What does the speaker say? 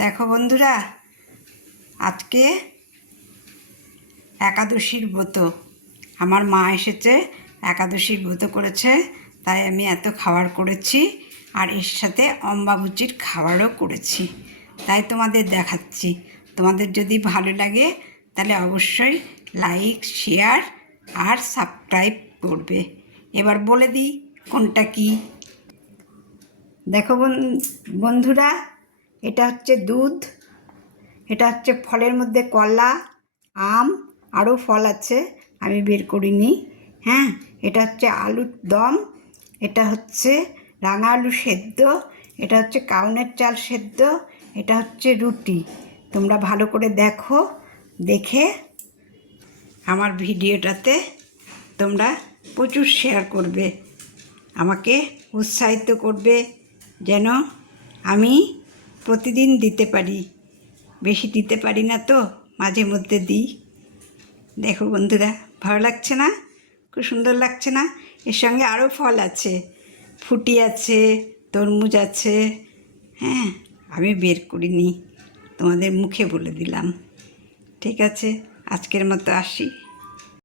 দেখো বন্ধুরা, আজকে একাদশীর ব্রত। আমার মা এসেছে, একাদশীর ব্রত করেছে, তাই আমি এত খাবার করেছি। আর এর সাথে অম্বাবুচির খাবারও করেছি, তাই তোমাদের দেখাচ্ছি। তোমাদের যদি ভালো লাগে তাহলে অবশ্যই লাইক, শেয়ার আর সাবস্ক্রাইব করবে। এবার বলে দিই কোনটা কি। দেখো বন্ধুরা, এটা হচ্ছে দুধ, এটা হচ্ছে ফলের মধ্যে কলা, আম, আরও ফল আছে আমি বের করিনি। হ্যাঁ, এটা হচ্ছে আলুর দম, এটা হচ্ছে রাঙা আলু সেদ্ধ, এটা হচ্ছে কাউনের চাল সেদ্ধ, এটা হচ্ছে রুটি। তোমরা ভালো করে দেখো, দেখে আমার ভিডিওটাতে তোমরা প্রচুর শেয়ার করবে, আমাকে উৎসাহিত করবে যেন আমি প্রতিদিন দিতে পারি। বেশি দিতে পারি না তো, মাঝে মধ্যে দিই। দেখো বন্ধুরা, ভালো লাগছে না? খুব সুন্দর লাগছে না? এর সঙ্গে আরও ফল আছে, ফুটি আছে, তরমুজ আছে। হ্যাঁ, আমি বের করিনি, তোমাদের মুখে বলে দিলাম। ঠিক আছে, আজকের মতো আসি।